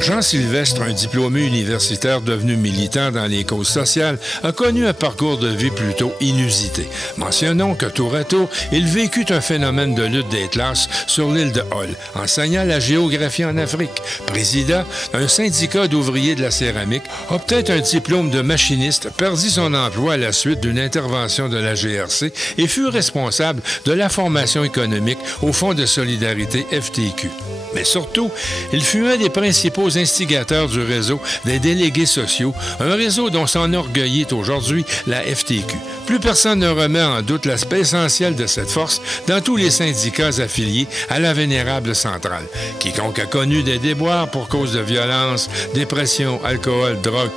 Jean Sylvestre, un diplômé universitaire devenu militant dans les causes sociales, a connu un parcours de vie plutôt inusité. Mentionnons que tour à tour, il vécut un phénomène de lutte des classes sur l'île de Hull, enseignant la géographie en Afrique, président d'un syndicat d'ouvriers de la céramique, obtint un diplôme de machiniste, perdit son emploi à la suite d'une intervention de la GRC et fut responsable de la formation économique au Fonds de solidarité FTQ. Mais surtout, il fut un des principaux instigateurs du réseau des délégués sociaux, un réseau dont s'enorgueillit aujourd'hui la FTQ. Plus personne ne remet en doute l'aspect essentiel de cette force dans tous les syndicats affiliés à la Vénérable Centrale. Quiconque a connu des déboires pour cause de violence, dépression, alcool, drogue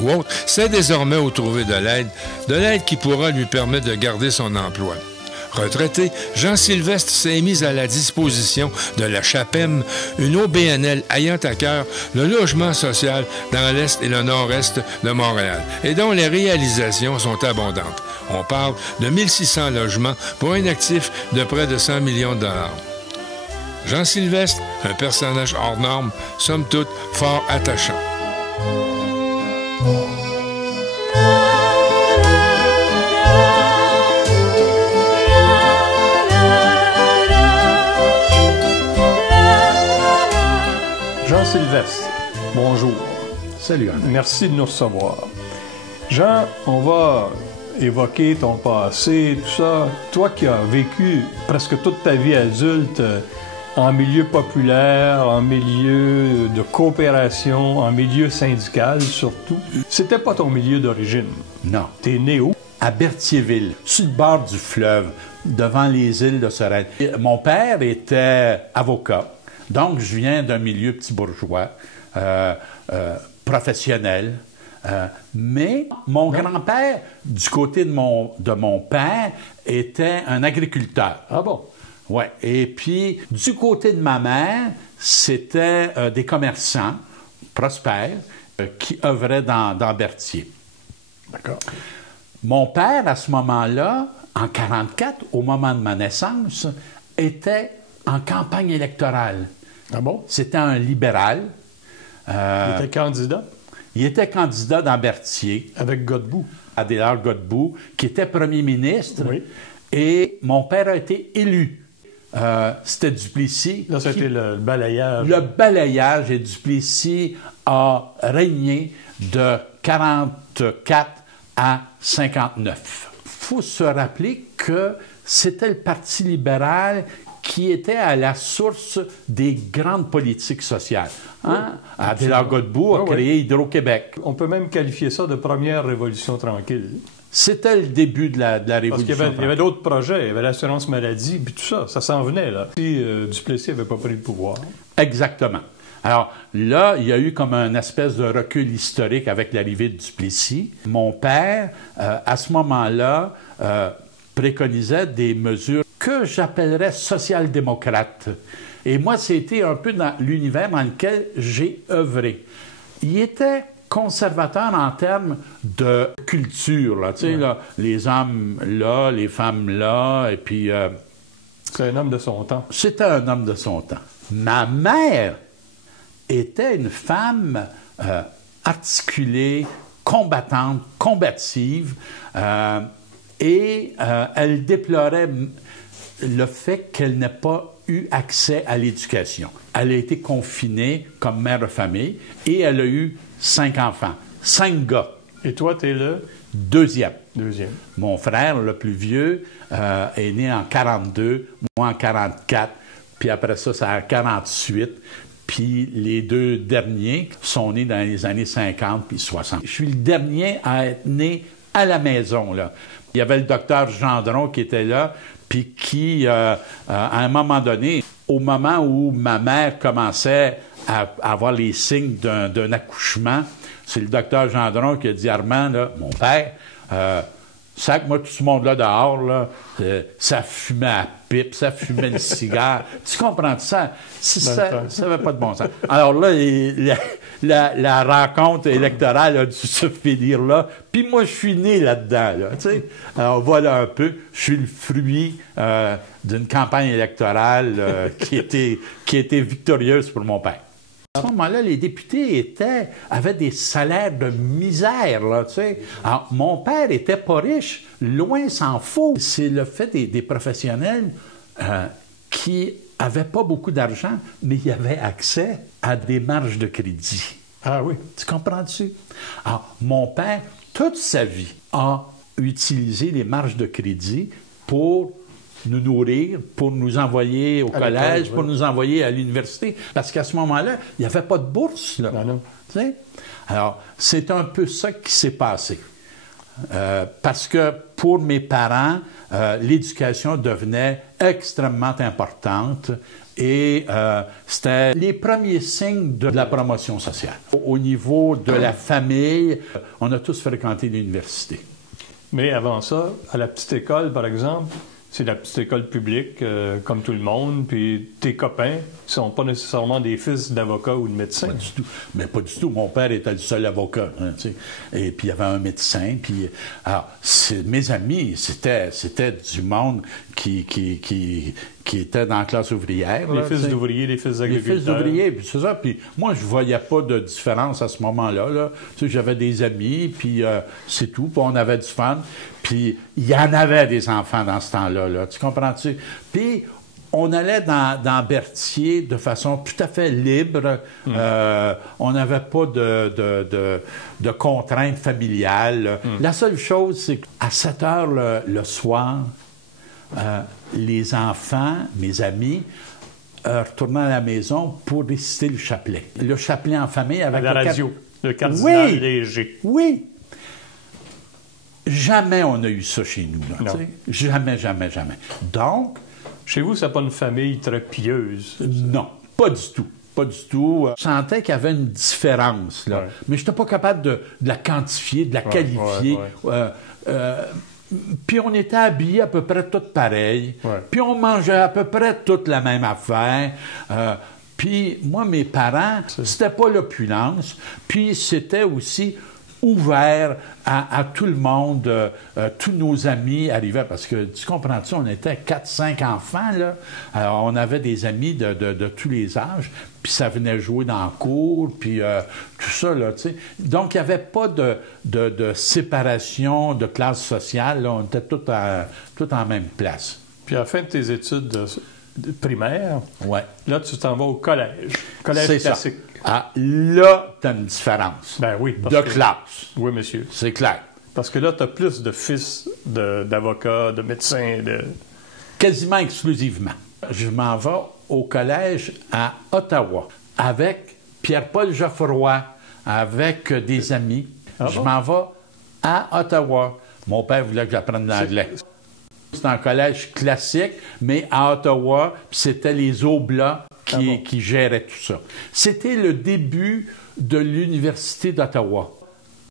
ou autre, sait désormais où trouver de l'aide qui pourra lui permettre de garder son emploi. Retraité, Jean Sylvestre s'est mis à la disposition de la CHAPEM, une OBNL ayant à cœur le logement social dans l'Est et le Nord-Est de Montréal, et dont les réalisations sont abondantes. On parle de 1600 logements pour un actif de près de 100 millions de dollars. Jean Sylvestre, un personnage hors norme, somme toute fort attachant. Jean Sylvestre, bonjour. Salut, André. Merci de nous recevoir. Jean, on va évoquer ton passé, tout ça. Toi qui as vécu presque toute ta vie adulte en milieu populaire, en milieu de coopération, en milieu syndical surtout, c'était pas ton milieu d'origine. Non. T'es né où? À Berthierville, sur le bord du fleuve, devant les îles de Sorel. Mon père était avocat. Donc, je viens d'un milieu petit bourgeois, professionnel. Mais mon grand-père, du côté de mon père, était un agriculteur. Ah bon? Oui. Et puis, du côté de ma mère, c'était des commerçants prospères qui œuvraient dans Berthier. D'accord. Mon père, à ce moment-là, en 1944, au moment de ma naissance, était en campagne électorale. Ah bon? C'était un libéral. Il était candidat? Il était candidat dans Berthier. Avec Godbout. Adélard Godbout, qui était premier ministre. Oui. Et mon père a été élu. C'était Duplessis. Là, c'était le balayage. Le balayage, et Duplessis a régné de 1944 à 1959. Il faut se rappeler que c'était le Parti libéral qui était à la source des grandes politiques sociales. Hein? Oui, Adélard Godbout a créé Hydro-Québec. On peut même qualifier ça de première révolution tranquille. C'était le début de la révolution. Parce qu'il y avait d'autres projets. Il y avait l'assurance maladie, puis tout ça. Ça s'en venait, là. Si Duplessis n'avait pas pris le pouvoir. Exactement. Alors là, il y a eu comme un espèce de recul historique avec l'arrivée de Duplessis. Mon père, à ce moment-là, préconisait des mesures que j'appellerais social-démocrates. Et moi, c'était un peu dans l'univers dans lequel j'ai œuvré. Il était conservateur en termes de culture, là, tu sais, là, les hommes là, les femmes là, et puis... c'est un homme de son temps. C'était un homme de son temps. Ma mère était une femme articulée, combattante, combative, et elle déplorait le fait qu'elle n'ait pas eu accès à l'éducation. Elle a été confinée comme mère de famille et elle a eu 5 enfants, 5 gars. Et toi, tu es le? Deuxième. Mon frère, le plus vieux, est né en 42, moi en 44, puis après ça, c'est en 48. Puis les 2 derniers sont nés dans les années 50 puis 60. Je suis le dernier à être né à la maison, là. Il y avait le docteur Gendron qui était là, puis qui, à un moment donné, au moment où ma mère commençait à avoir les signes d'un accouchement. C'est le docteur Gendron qui a dit, Armand, là, mon père, sac-moi tout ce monde-là dehors, là, ça fumait à pipe, ça fumait le cigare. Tu comprends ça? Ça n'avait pas de bon sens. Alors là, la rencontre électorale a dû se finir là. Puis moi, je suis né là-dedans. Là, tu sais. Alors voilà un peu, je suis le fruit d'une campagne électorale qui était victorieuse pour mon père. À ce moment-là, les députés avaient des salaires de misère, là, tu sais. Alors, mon père était pas riche, loin s'en faut. C'est le fait des professionnels qui avaient pas beaucoup d'argent, mais ils avaient accès à des marges de crédit. Ah oui. Tu comprends-tu? Alors, mon père, toute sa vie, a utilisé les marges de crédit pour nous nourrir, pour nous envoyer au collège, pour nous envoyer à l'université. Parce qu'à ce moment-là, il n'y avait pas de bourse. Là. Non. Tu sais? Alors, c'est un peu ça qui s'est passé. Parce que pour mes parents, l'éducation devenait extrêmement importante et c'était les premiers signes de la promotion sociale. Au niveau de la famille, on a tous fréquenté l'université. Mais avant ça, à la petite école, par exemple, c'est la petite école publique, comme tout le monde, puis tes copains ne sont pas nécessairement des fils d'avocats ou de médecins. Pas du tout. Mais pas du tout. Mon père était le seul avocat. Hein, tu sais. Et puis, il y avait un médecin. Puis, alors, mes amis, c'était du monde qui était dans la classe ouvrière. Les fils d'ouvriers, les fils d'agriculteurs. Les fils d'ouvriers, puis c'est ça. Puis moi, je voyais pas de différence à ce moment-là. Là. Tu sais, j'avais des amis, puis c'est tout. Puis on avait du fun. Puis il y en avait des enfants dans ce temps-là. Là. Tu comprends-tu? Puis on allait dans Berthier de façon tout à fait libre. On n'avait pas de contraintes familiales. La seule chose, c'est qu'à 7 heures le soir, les enfants, mes amis, retournaient à la maison pour réciter le chapelet. Le chapelet en famille avec la radio, le cardinal léger. Oui. Jamais on a eu ça chez nous. Là, jamais. Donc... Chez vous, c'est pas une famille très pieuse? Non, pas du tout. Pas du tout. Je sentais qu'il y avait une différence, là. Ouais. Mais je n'étais pas capable de la quantifier, de la qualifier. Puis on était habillés à peu près tous pareils. Puis on mangeait à peu près toute la même affaire. Puis moi, mes parents, c'était pas l'opulence. Puis c'était aussi ouvert à tout le monde. Tous nos amis arrivaient, parce que, tu comprends-tu, on était 4-5 enfants, là. Alors, on avait des amis de tous les âges, puis ça venait jouer dans la cour, puis tout ça, là, tu sais. Donc, il n'y avait pas de séparation de classe sociale, là. On était tous en même place. Puis à la fin de tes études primaires, là, tu t'en vas au collège. Collège classique. Ah, là, tu as une différence de classe. Oui, monsieur. C'est clair. Parce que là, tu as plus de fils d'avocats, de médecins. Quasiment exclusivement. Je m'en vais au collège à Ottawa avec Pierre-Paul Geoffroy, avec des amis. Je m'en vais à Ottawa. Mon père voulait que j'apprenne l'anglais. C'était un collège classique, mais à Ottawa, c'était les Oblats qui gérait tout ça. C'était le début de l'Université d'Ottawa.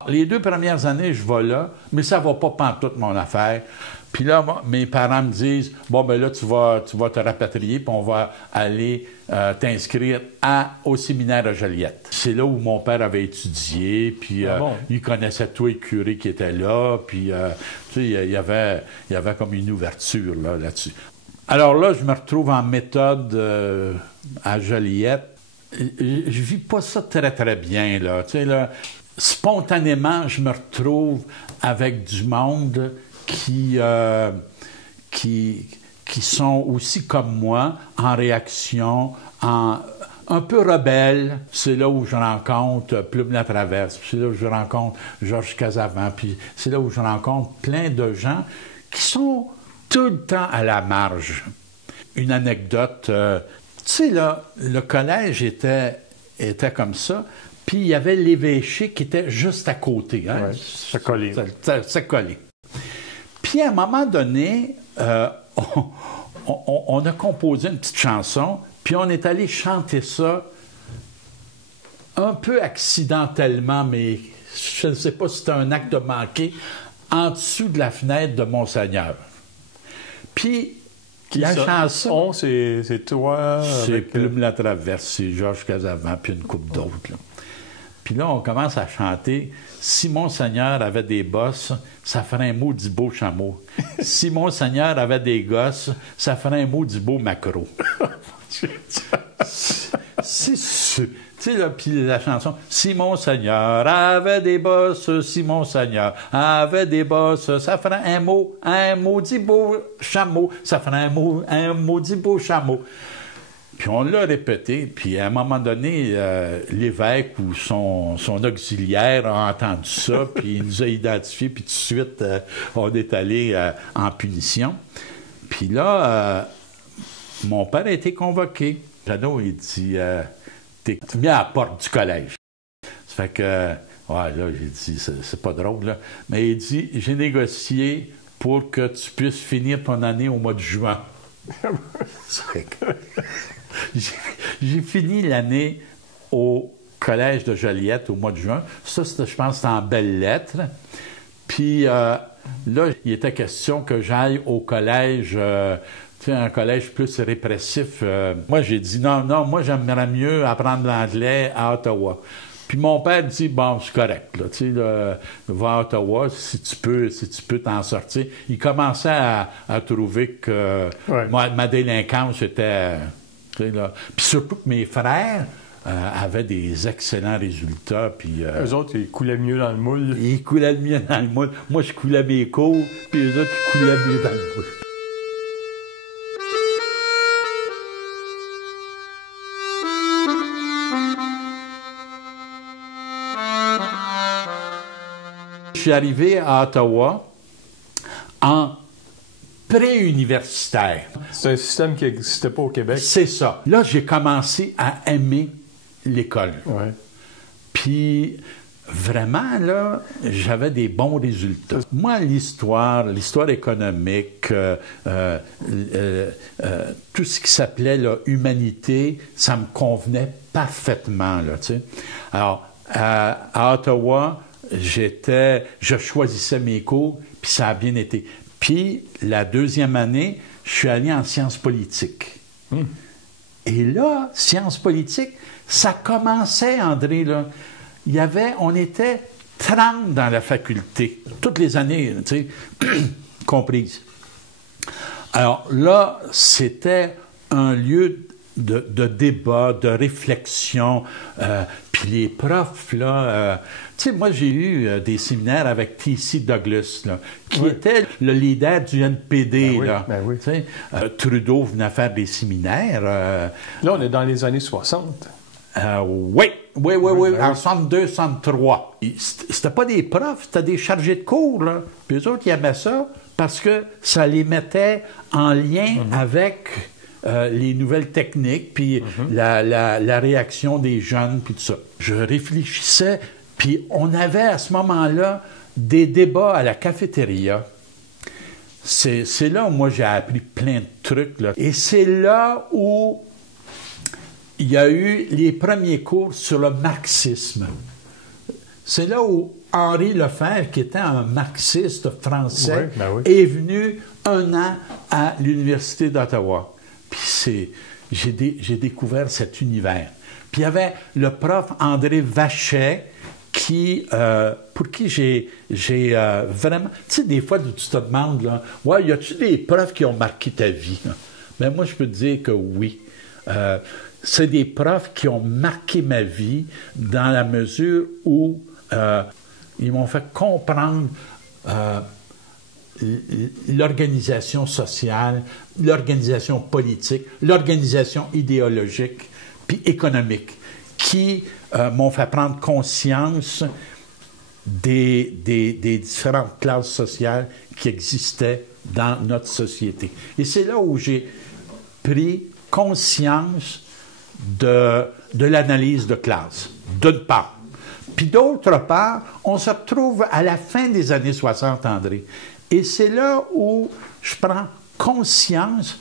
Les 2 premières années, je vais là, mais ça va pas pantoute mon affaire. Puis là, mes parents me disent, bon, ben là, tu vas te rapatrier, puis on va aller t'inscrire au séminaire à Joliette. C'est là où mon père avait étudié, puis il connaissait tous les curés qui étaient là, puis tu sais, il y avait comme une ouverture là-dessus. Alors là, je me retrouve en méthode à Joliette. Je vis pas ça très, très bien, là. Tu sais, là, spontanément, je me retrouve avec du monde qui sont aussi comme moi, en réaction, un peu rebelles. C'est là où je rencontre Plume Latraverse, c'est là où je rencontre Georges Casavant, puis c'est là où je rencontre plein de gens qui sont tout le temps à la marge. Une anecdote, tu sais, là, le collège était comme ça, puis il y avait l'évêché qui était juste à côté. Hein? Ça collait. Ça collait. Puis à un moment donné, on a composé une petite chanson, puis on est allé chanter ça un peu accidentellement, mais je ne sais pas si c'était un acte manqué, en dessous de la fenêtre de Monseigneur. Puis, la chanson... C'est toi? C'est avec... Plume la Traverse, c'est Georges Casavant, puis une couple d'autres. Là. Puis là, on commence à chanter « Si Monseigneur avait des bosses, ça ferait un maudit beau chameau. Si Monseigneur avait des gosses, ça ferait un maudit beau maquereau. » C'est sûr. Tu sais, là, puis la chanson « Si Monseigneur avait des bosses, si Monseigneur avait des bosses, ça ferait un maudit beau chameau, ça ferait un maudit beau chameau. » Puis on l'a répété, puis à un moment donné, l'évêque ou son auxiliaire a entendu ça, puis il nous a identifiés, puis tout de suite, on est allé en punition. Puis là, mon père a été convoqué. Jeannot, il dit « T'es mis à la porte du collège. » Ça fait que, ouais, là, j'ai dit « C'est pas drôle, là. » Mais il dit « J'ai négocié pour que tu puisses finir ton année au mois de juin. » Ça fait que... J'ai fini l'année au collège de Joliette au mois de juin. Ça, je pense, c'était en belles lettres. Puis là, il était question que j'aille au collège, un collège plus répressif. Moi, j'ai dit non, moi, j'aimerais mieux apprendre l'anglais à Ottawa. Puis mon père dit, bon, c'est correct, là, tu sais, va à Ottawa, si tu peux t'en sortir. Il commençait à trouver que ma délinquance était... Puis surtout que mes frères avaient des excellents résultats. Puis, eux autres, ils coulaient mieux dans le moule. Ils coulaient mieux dans le moule. Moi, je coulais mes cours, puis eux autres, ils coulaient mieux dans le moule. Je suis arrivé à Ottawa en préuniversitaire. C'est un système qui n'existait pas au Québec. C'est ça. Là, j'ai commencé à aimer l'école. Ouais. Puis, vraiment, là, j'avais des bons résultats. Moi, l'histoire économique, tout ce qui s'appelait là, humanité, ça me convenait parfaitement, là, tu sais. Alors, à Ottawa, je choisissais mes cours, puis ça a bien été. Puis, la deuxième année, je suis allé en sciences politiques. Et là, sciences politiques, ça commençait, André, là. On était 30 dans la faculté, toutes les années, tu sais, comprises. Alors là, c'était un lieu de débat, de réflexion. Puis les profs, là... tu sais, moi, j'ai eu des séminaires avec T.C. Douglas, là, qui était le leader du NPD. Là. Oui. Tu sais, Trudeau venait faire des séminaires. Là, on est dans les années 60. Oui, en 62, 63. C'était pas des profs, c'était des chargés de cours, là. Puis eux autres, ils aimaient ça parce que ça les mettait en lien avec... les nouvelles techniques, puis la réaction des jeunes, puis tout ça. Je réfléchissais, puis on avait à ce moment-là des débats à la cafétéria. C'est là où moi j'ai appris plein de trucs, là. Et c'est là où il y a eu les premiers cours sur le marxisme. C'est là où Henri Lefebvre, qui était un marxiste français, est venu un an à l'Université d'Ottawa. Puis j'ai découvert cet univers. Puis il y avait le prof André Vachet, pour qui j'ai vraiment... Tu sais, des fois, tu te demandes, là, ouais, y a-tu des profs qui ont marqué ta vie? Mais moi, je peux te dire que oui. C'est des profs qui ont marqué ma vie dans la mesure où ils m'ont fait comprendre l'organisation sociale, l'organisation politique, l'organisation idéologique, puis économique, qui m'ont fait prendre conscience des différentes classes sociales qui existaient dans notre société. Et c'est là où j'ai pris conscience de l'analyse de classe, d'une part. Puis d'autre part, on se retrouve à la fin des années 60, André. Et c'est là où je prends conscience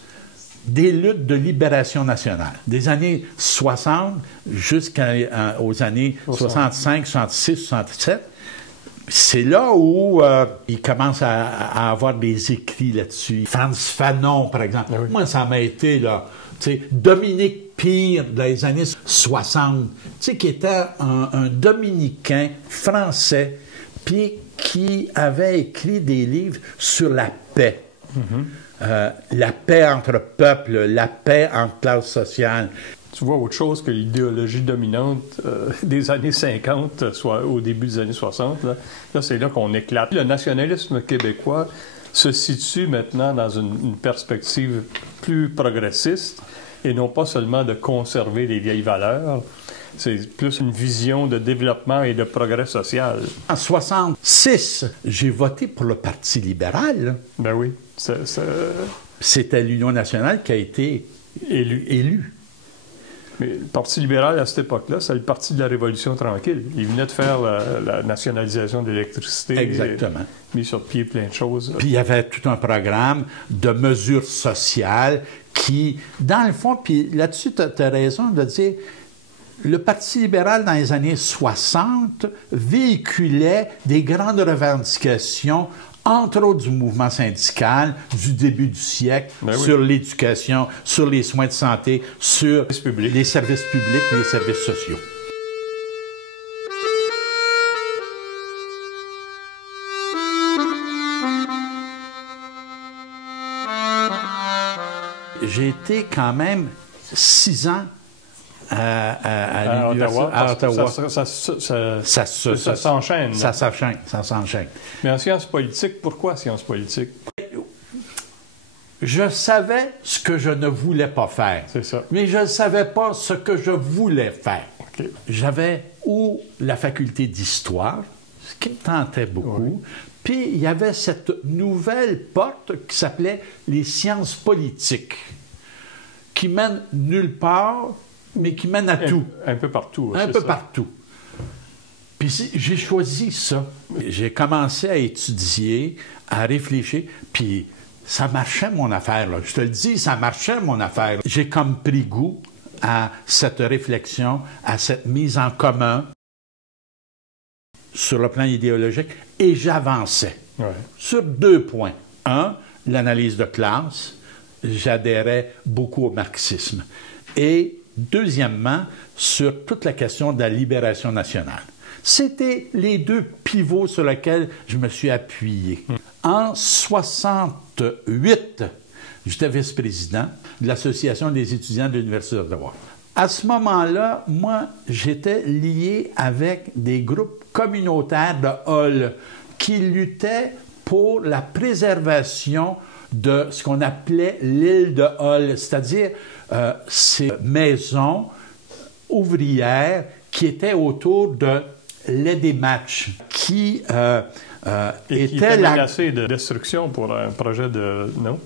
des luttes de libération nationale. Des années 60 jusqu'aux années 65, 66, 67. C'est là où il commence à avoir des écrits là-dessus. Frantz Fanon, par exemple. Ah oui. Moi, ça m'a été, là, tu sais, Dominique Pire, dans les années 60, tu sais, qui était un Dominicain français, puis qui avait écrit des livres sur la paix. La paix entre peuples, la paix entre classes sociales. Tu vois autre chose que l'idéologie dominante des années 50, soit au début des années 60. Là c'est là qu'on éclate. Le nationalisme québécois se situe maintenant dans une perspective plus progressiste et non pas seulement de conserver les vieilles valeurs. C'est plus une vision de développement et de progrès social. En 66, j'ai voté pour le Parti libéral. Ben oui. C'était l'Union nationale qui a été élue. Mais le Parti libéral, à cette époque-là, c'est le parti de la Révolution tranquille. Il venait de faire la nationalisation de l'électricité. Exactement. Mis sur pied plein de choses. Puis il y avait tout un programme de mesures sociales qui, dans le fond, puis là-dessus, tu as raison de dire, le Parti libéral, dans les années 60, véhiculait des grandes revendications, entre autres du mouvement syndical du début du siècle, sur l'éducation, sur les soins de santé, sur les services publics et les services sociaux. J'ai été quand même 6 ans à Ottawa. Ça s'enchaîne. Ça s'enchaîne. Mais en sciences politiques, pourquoi sciences politiques? Je savais ce que je ne voulais pas faire. C'est ça. Mais je ne savais pas ce que je voulais faire. Okay. J'avais la faculté d'histoire, ce qui me tentait beaucoup. Puis il y avait cette nouvelle porte qui s'appelait les sciences politiques, qui mènent nulle part, mais qui mène à tout. Un peu partout. Un peu partout. Puis j'ai choisi ça. J'ai commencé à étudier, à réfléchir, puis ça marchait mon affaire, là. Je te le dis, ça marchait mon affaire. J'ai comme pris goût à cette réflexion, à cette mise en commun sur le plan idéologique, et j'avançais sur 2 points. 1, l'analyse de classe. J'adhérais beaucoup au marxisme. Et deuxièmement, sur toute la question de la libération nationale. C'était les 2 pivots sur lesquels je me suis appuyé. En 68, j'étais vice-président de l'Association des étudiants de l'Université d'Ottawa. À ce moment-là, moi, j'étais lié avec des groupes communautaires de Hull qui luttaient pour la préservation de ce qu'on appelait l'île de Hull, c'est-à-dire ces maisons ouvrières qui étaient autour de l'Edématch, qui était menacée de destruction pour un projet de... Non?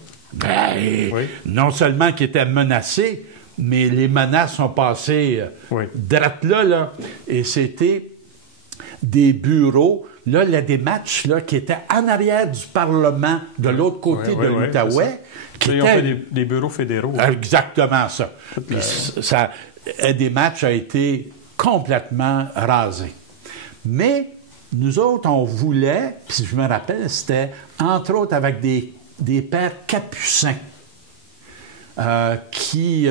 Non seulement qui était menacée, mais les menaces sont passées droite là, et c'était des bureaux, là, l'Edématch, là, qui était en arrière du Parlement, de l'autre côté de l'Outaouais. Ils ont fait des bureaux fédéraux. Exactement ça. Puis Edématch a été complètement rasé. Mais nous autres, on voulait, puis je me rappelle, c'était entre autres avec des pères capucins qui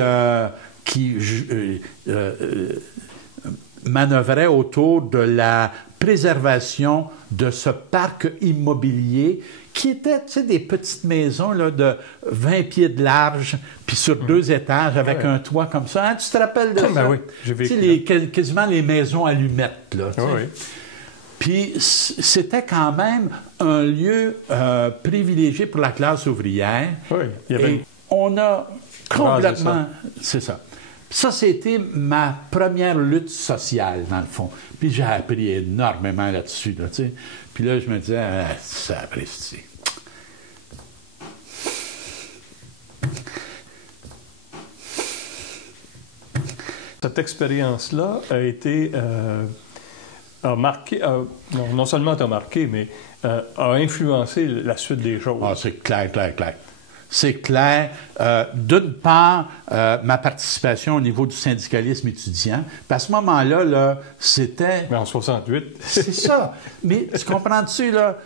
manœuvraient autour de la préservation de ce parc immobilier qui était, tu sais, des petites maisons là, de 20 pieds de large, puis sur 2 étages avec un toit comme ça. Hein, tu te rappelles de ça? Ben oui, j'ai vécu. Tu sais, quasiment les maisons allumettes, là. Puis c'était quand même un lieu privilégié pour la classe ouvrière. Et on a complètement... C'est ça. Ça, c'était ma première lutte sociale, dans le fond. Puis j'ai appris énormément là-dessus, là, tu sais. Puis là, je me disais, ça apprécie. Cette expérience-là a été... a marqué... non seulement t'a marqué, mais a influencé la suite des choses. Ah, c'est clair. c'est clair. D'une part, ma participation au niveau du syndicalisme étudiant. Puis à ce moment-là, là, c'était... Mais en 68. C'est ça. Mais tu comprends-tu, là?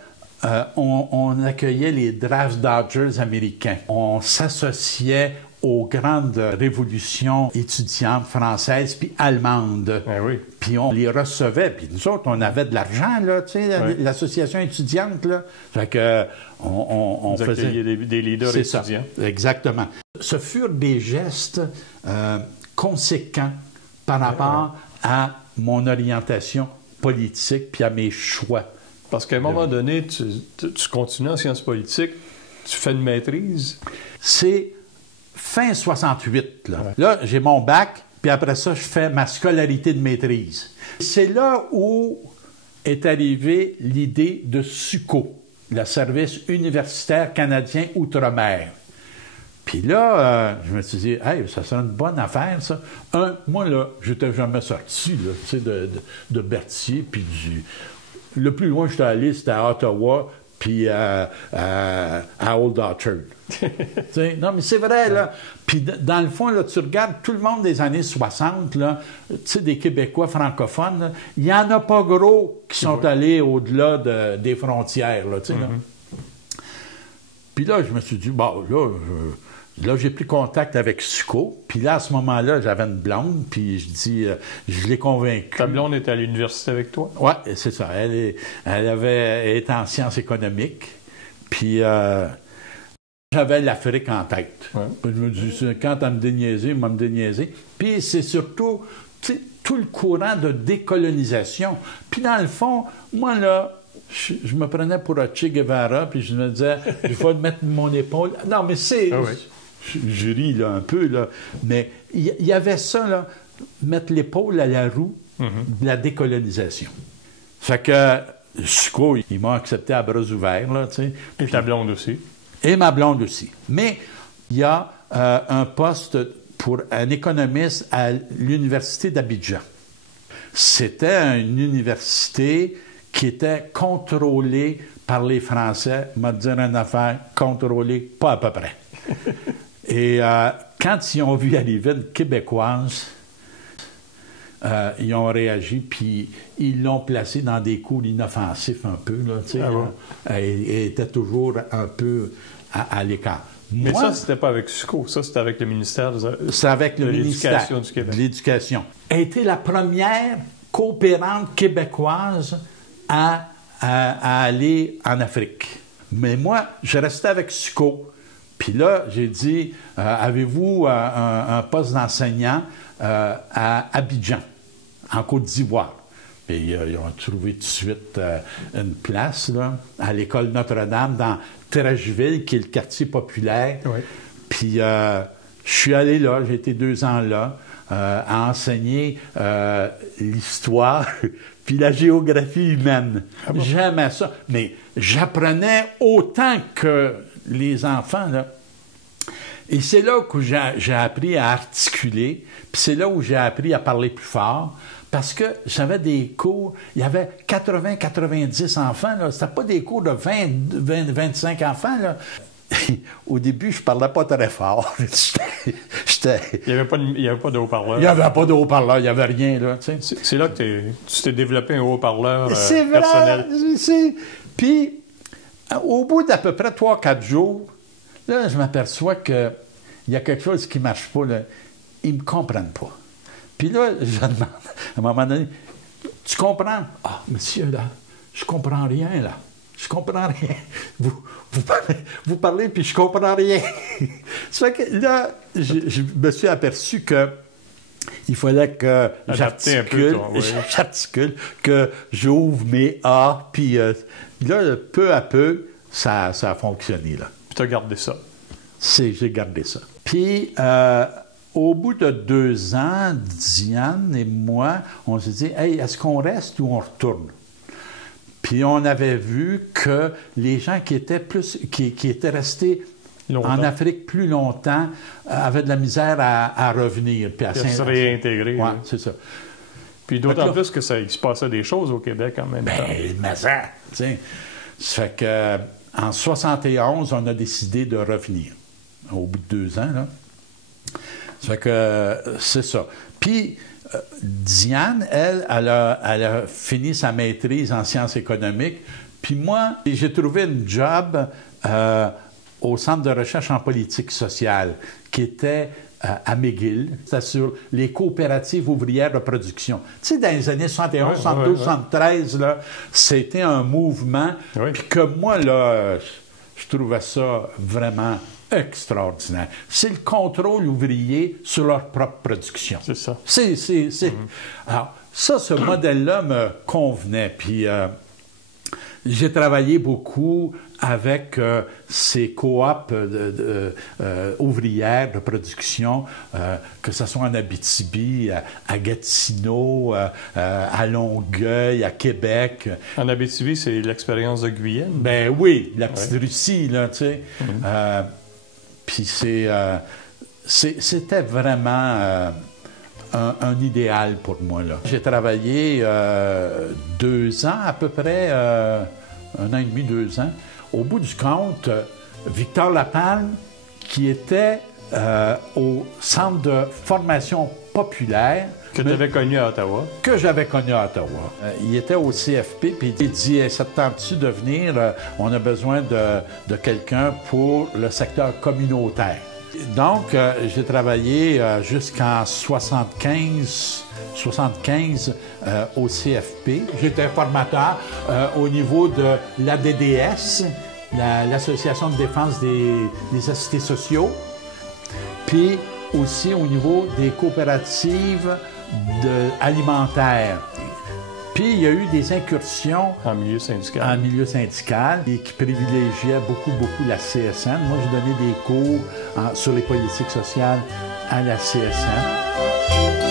On accueillait les Draft Dodgers américains. On s'associait aux grandes révolutions étudiantes françaises puis allemandes. Ben oui. Puis on les recevait. Puis nous autres, on avait de l'argent, là, tu sais, oui. l'association étudiante, là. Fait que on Vous faisait... des leaders C'est étudiants. Ça, exactement. Ce furent des gestes conséquents par rapport à mon orientation politique puis à mes choix. Parce qu'à un moment donné, tu continues en sciences politiques, tu fais une maîtrise. C'est fin 68, là. Ouais. Là, j'ai mon bac, puis après ça, je fais ma scolarité de maîtrise. C'est là où est arrivée l'idée de SUCO, le Service universitaire canadien Outre-mer. Puis là, je me suis dit, hey, ça serait une bonne affaire, ça. Moi, là, je n'étais jamais sorti, là, tu sais, de Berthier, puis le plus loin que j'étais allé, c'était à Ottawa, puis à Old Orchard. Non, mais c'est vrai, là. Puis dans le fond, là, tu regardes tout le monde des années 60, là, tu sais, des Québécois francophones, là, il n'y en a pas gros qui sont allés au-delà des frontières, là, tu sais, là. Puis là, je me suis dit, bon, là, j'ai pris contact avec Suco. Puis là, à ce moment-là, j'avais une blonde. Puis je dis, je l'ai convaincue. Ta blonde était à l'université avec toi? Oui, c'est ça. Elle était en sciences économiques. Puis j'avais l'Afrique en tête. Ouais. Je me dis, quand elle me déniaiser, elle va me déniaiser. Puis c'est surtout tout le courant de décolonisation. Puis dans le fond, moi, là, je me prenais pour un Che Guevara, puis je me disais, il faut mettre mon épaule. Non, mais c'est... Ah oui. Je ris, là, un peu, là. Mais il y avait ça, là, mettre l'épaule à la roue de la décolonisation. Fait que Suco, il m'a accepté à bras ouverts, là, tu sais. Et ta blonde aussi. Et ma blonde aussi. Mais il y a un poste pour un économiste à l'Université d'Abidjan. C'était une université qui était contrôlée par les Français, m'a dit une affaire, contrôlée pas à peu près. Et quand ils ont vu arriver une Québécoise, ils ont réagi, puis ils l'ont placée dans des cours inoffensifs un peu, là, tu sais. Ah bon? Elle était toujours un peu à l'écart. Mais moi, ça, c'était pas avec SUCO, ça, c'était avec le ministère de l'Éducation du Québec. De l'Éducation. Elle était la première coopérante québécoise à aller en Afrique. Mais moi, je restais avec SUCO. Puis là, j'ai dit, avez-vous un poste d'enseignant à Abidjan, en Côte d'Ivoire? Puis ils ont trouvé tout de suite une place là, à l'école Notre-Dame dans Trècheville, qui est le quartier populaire. Oui. Puis je suis allé là, j'ai été 2 ans là, à enseigner l'histoire puis la géographie humaine. Ah bon? J'aimais ça. Mais j'apprenais autant que les enfants, là. Et c'est là que j'ai appris à articuler, puis c'est là où j'ai appris à parler plus fort, parce que j'avais des cours, il y avait 80-90 enfants, là. C'était pas des cours de 20-25 enfants, là. Au début, je parlais pas très fort. Il n'y avait pas de haut-parleur. Il n'y avait pas de haut-parleur, il n'y avait rien, là. C'est là que tu t'es développé un haut-parleur personnel. C'est vrai. Puis, au bout d'à peu près 3-4 jours, là, je m'aperçois qu'il y a quelque chose qui ne marche pas. Là. Ils ne me comprennent pas. Puis là, je demande, à un moment donné, tu comprends? Ah, monsieur, là, je comprends rien, là. Je comprends rien. Vous parlez, puis je comprends rien. Ça fait que là, je me suis aperçu que il fallait que j'articule, que j'ouvre mes A, puis là, peu à peu, ça a fonctionné, là. Puis tu as gardé ça? J'ai gardé ça. Puis, au bout de 2 ans, Diane et moi, on s'est dit, hey, est-ce qu'on reste ou on retourne? Puis on avait vu que les gens qui étaient restés en Afrique plus longtemps avaient de la misère à revenir. Puis à se réintégrer. Oui, c'est ça. Puis d'autant plus que il se passait des choses au Québec en même temps. Mais ça, tu sais. Ça fait qu'en 71, on a décidé de revenir. au bout de 2 ans. Là. Ça fait que c'est ça. Puis, Diane, elle a fini sa maîtrise en sciences économiques. Puis moi, j'ai trouvé une job au Centre de recherche en politique sociale, qui était à McGill. C'était sur les coopératives ouvrières de production. Tu sais, dans les années 71, 72, 73, là, c'était un mouvement. Puis que moi, là, je trouvais ça vraiment extraordinaire. C'est le contrôle ouvrier sur leur propre production. C'est ça. Alors, ça, ce modèle-là me convenait. Puis, j'ai travaillé beaucoup avec ces coops ouvrières de production, que ce soit en Abitibi, à Gatineau, à Longueuil, à Québec. En Abitibi, c'est l'expérience de Guyenne? Ben oui, la petite Russie, là, tu sais. Puis c'était vraiment un idéal pour moi, là. J'ai travaillé 2 ans à peu près, 1 an et demi, 2 ans. Au bout du compte, Victor Lapalme, qui était au Centre de formation populaire... Que tu avais connu à Ottawa. Que j'avais connu à Ottawa. Il était au CFP, puis il dit « Ça te tente-tu de venir? On a besoin de quelqu'un pour le secteur communautaire. » Donc, j'ai travaillé jusqu'en 75 au CFP. J'étais formateur au niveau de l'ADDS, l'Association de défense des assistés sociaux, puis aussi au niveau des coopératives alimentaires. Puis il y a eu des incursions en milieu syndical, et qui privilégiaient beaucoup la CSN. Moi, j'ai donné des cours sur les politiques sociales à la CSN.